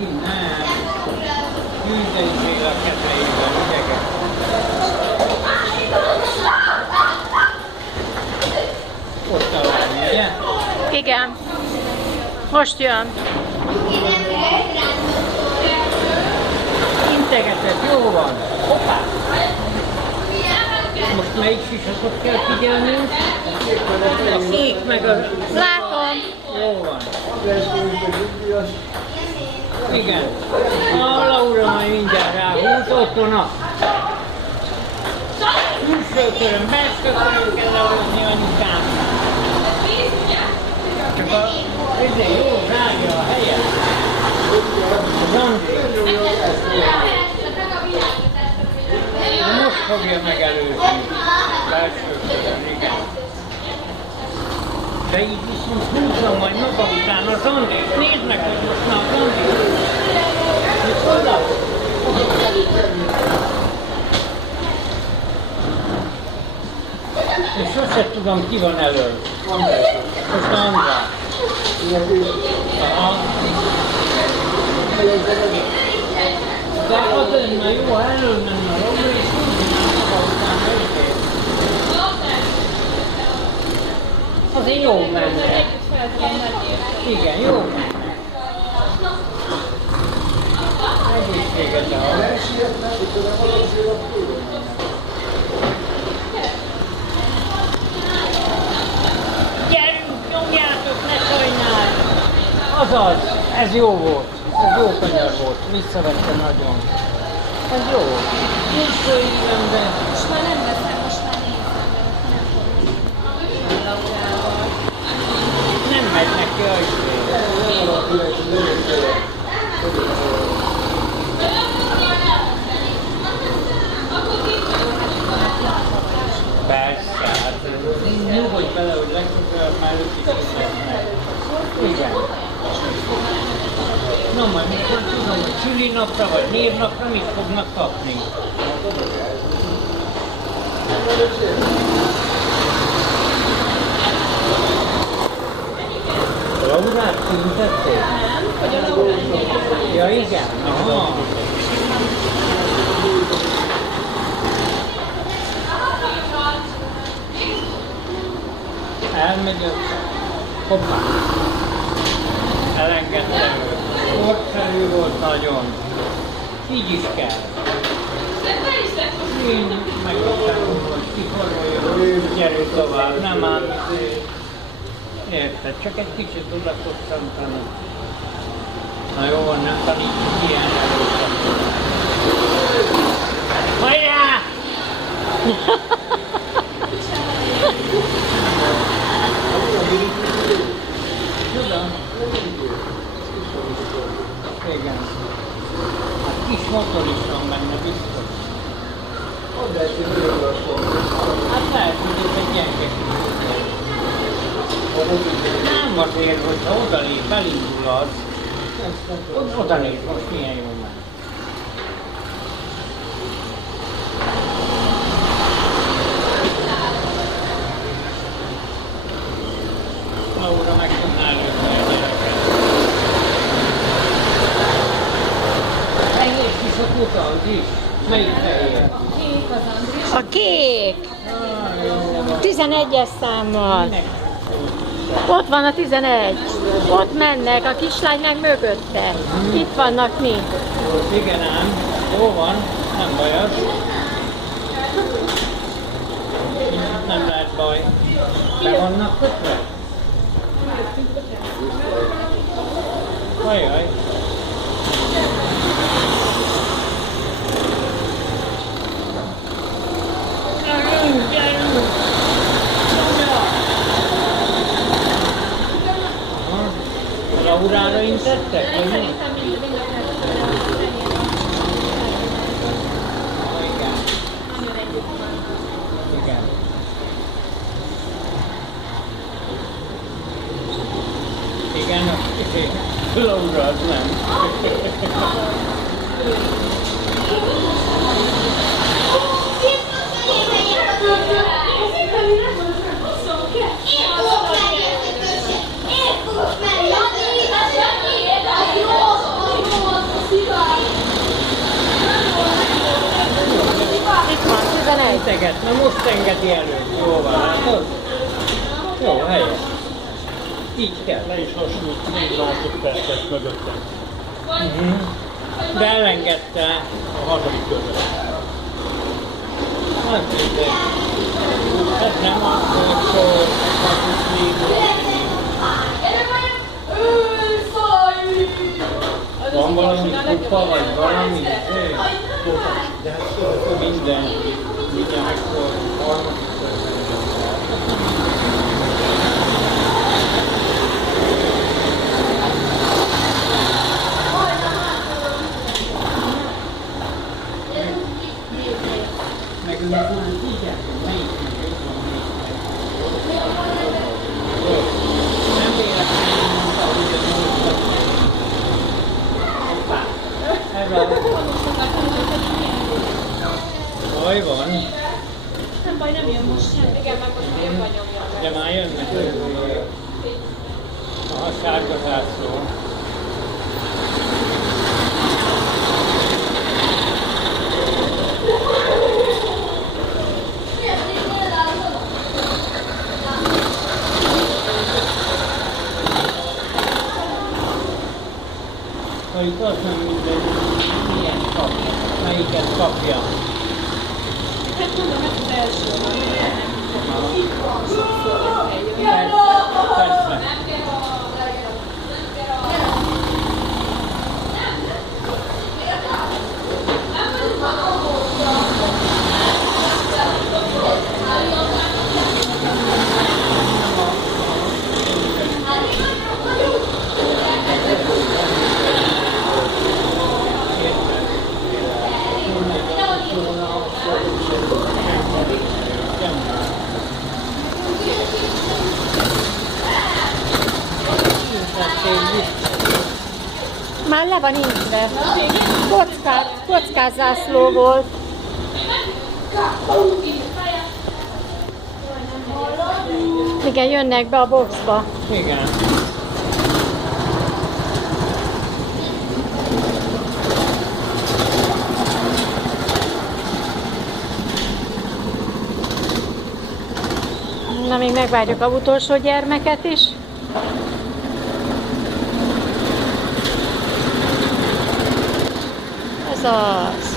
Nem. Gyűjtői a kedveiben, ügyeket. Ott a lány, ugye? Igen. Most jön. Integetett, jó van. Hoppá! Most melyik sisatot kell figyelnünk? A kék meg a... Látom. Jó van. Igen. A Laura majd mindjárt ráhúz, ott van a... Külső körön, belső körön kell lehozni anyukám. Csak a... Jó, rágja a helyet. Az André. Na most fogja megelőzni. Belső körön, igen. De így viszont húzom majd maga után az Andrét. Nézd meg, hogy most már az Andrét. Mit oda? És sose tudom, ki van elől. Most András. Aha. De az lenne jó, ha elől menne a Laura, és húznám maga után őket. Azért jó menne. Igen, jó menne. Egészséget a gyerünk, nyomjátok, ne sajnálj! Azaz, ez jó volt. Ez jó kanyar volt. Visszavette nagyon. Ez jó. Külső évenben. Most már nem veszem, most már nézem, mert nem Laurával. Nem megy neki a persze, hát nyugodj bele, hogy legközelebb már ők is meg. Igen. Na majd most már tudom, hogy szülinapra vagy névnapra mit fognak kapni. Laurát tüntették? Nem, hogy a Laurán. Ja igen, aha. Elmegy a... Hoppá! Elengedte ő. Sportszerű volt nagyon. Így is kell. Én megkaptam, hogy kiforoljon, gyerünk tovább, nem ám. Érted, csak egy kicsit tudatosítanak. Na jó van, nem tanítjuk ilyen előtt. Hajrá! Tudom. Igen. Hát kis motor is van benne, biztos. Hát lehet, hogy ez egy gyenge kis. Nem azért, hogyha odalép, elindul az. Oda néz, most milyen jó már. Laura meg tudná előzni a gyereket. Fehér kis a kuta, az is. Melyik fehér? Kék az Andris. A kék. Jó van. 11-es számmal. Minek? Ott van a 11. Ott mennek, a kislány meg mögötte. Itt vannak mi. Igen ám, jó van, nem baj az. Nem lehet baj. Be vannak kötve? Ajaj. Gyerünk, gyerünk! Aha. Laurára intettek? Vagy mi? Szerintem mind a kettőre. Igen. Nagyon együtt van. Igen. Igen, Laura az nem. integet, na most engedi elő. Jó van, látod? Jó, helyes. Így kell. Le is hasonlít 4 másodpercet mögöttem. De elengedte. A harmadik körben. Hát mindegy. Ez nem az, hogy sor, van valami kupa, vagy valami? De hát Minden. Minden akkor harmadik körben. Meg ők már tudják, hogy melyik jobban melyik. Nem véletlenül mondta, hogy a nyolcat. Hoppá! Ez a... Baj van. Nem baj, nem jön most sem. Igen, meg most én vagyok. De már jönnek. A sárga zászló. Itt az nem mindegy, milyen kapja, melyiket kapja. Hát mondom, ez az első. Persze. Már le van írva. Kockás zászló volt. Igen, jönnek be a boxba. Igen. Na, még megvárjuk a utolsó gyermeket is. Ez az.